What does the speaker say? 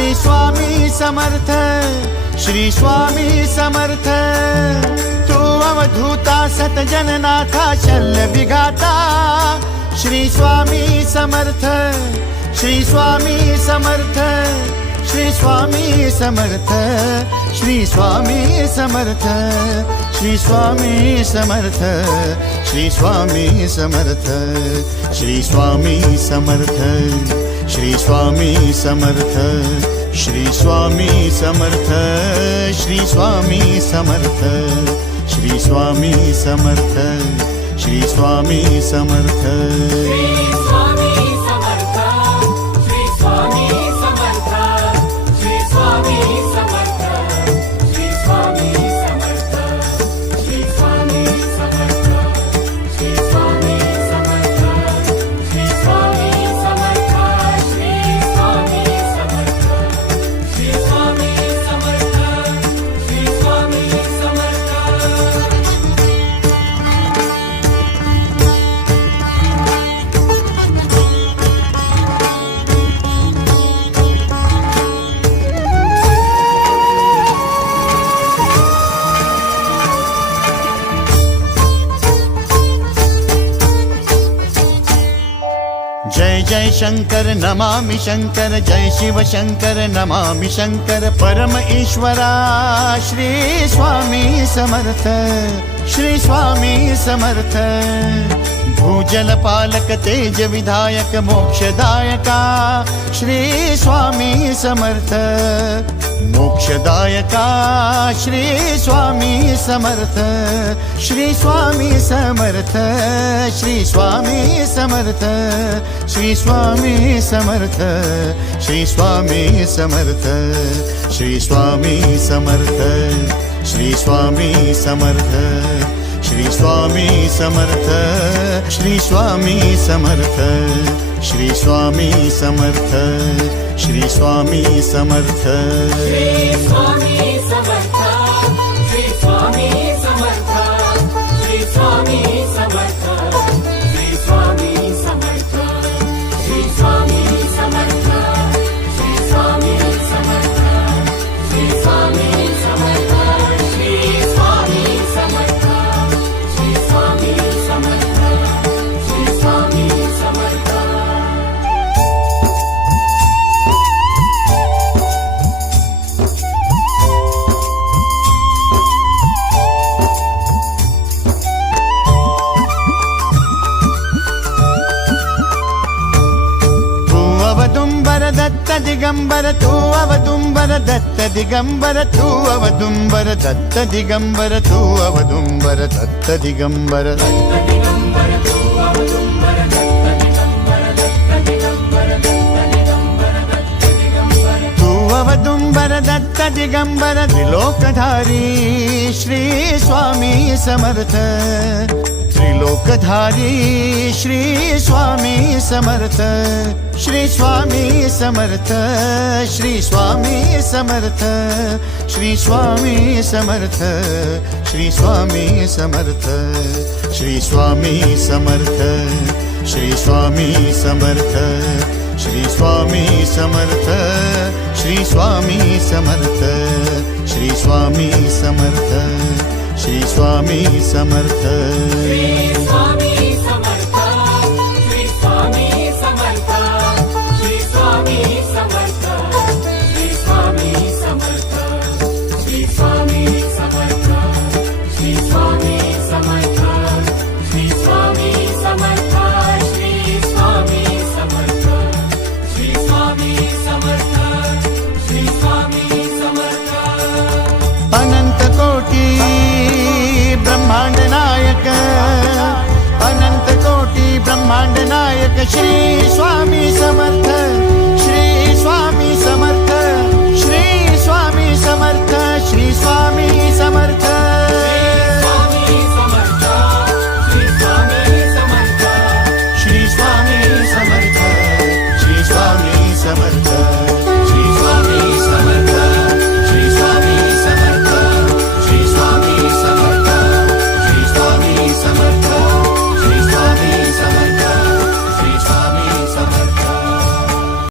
श्री स्वामी समर्थ, श्री स्वामी समर्थ। तू अवधूता सतजननाथा शल्य विघाता, श्री स्वामी समर्थ, श्री स्वामी समर्थ, श्री स्वामी समर्थ, श्री स्वामी समर्थ, श्री स्वामी समर्थ, श्री स्वामी समर्थ, श्री स्वामी समर्थ, श्री स्वामी समर्थ, श्री स्वामी समर्थ, श्री स्वामी समर्थ, श्री स्वामी समर्थ, श्री स्वामी समर्थ। जय जय शंकर नमामि शंकर, जय शिव शंकर नमामि शंकर। परम ईश्वरा श्री स्वामी समर्थ, श्री स्वामी समर्थ। भूजल पालक तेज विधायक मोक्षदायका, श्री स्वामी समर्थ, मोक्षदायका श्री स्वामी समर्थ, श्री स्वामी समर्थ, श्री स्वामी समर्थ, श्री स्वामी समर्थ, श्री स्वामी समर्थ, श्री स्वामी समर्थ, श्री स्वामी समर्थ, श्री स्वामी समर्थ, श्री स्वामी समर्थ, श्री स्वामी समर्थ, श्री स्वामी समर्थ। श्री स्वामी समर्थ, श्री स्वामी समर्थ, श्री स्वामी समर्थ, श्री स्वामी समर्थ, श्री स्वामी समर्थ, श्री स्वामी समर्थ, श्री स्वामी समर्थ, श्री स्वामी समर्थ, श्री स्वामी समर्थ, श्री स्वामी समर्थ। दत्त दिगंबर तू अवदुंबर, दत्त दिगंबर तू अवदुंबर, दत्त दिगंबर तू अवदुंबर, दत्त दिगंबर। तू अवदुंबर दत्त दिगंबर, त्रिलोकधारी श्री स्वामी समर्थ, त्रिलोकधारी श्री स्वामी समर्थ, श्री स्वामी समर्थ, श्री स्वामी समर्थ, श्री स्वामी समर्थ, श्री स्वामी समर्थ, श्री स्वामी समर्थ, श्री स्वामी समर्थ, श्री स्वामी समर्थ, श्री स्वामी समर्थ, श्री स्वामी समर्थ, श्री स्वामी समर्थ। श्री स्वामी समर्थ, श्री स्वामी समर्थ, श्री स्वामी समर्थ, श्री स्वामी समर्थ, श्री स्वामी समर्थ, श्री स्वामी समर्थ, श्री स्वामी समर्थ, श्री स्वामी समर्थ, श्री स्वामी समर्थ, श्री स्वामी समर्थ। अनंत कोटी ब्रह्मांड नायक, अनंत कोटी ब्रह्मांड नायक श्री स्वामी समर्थ,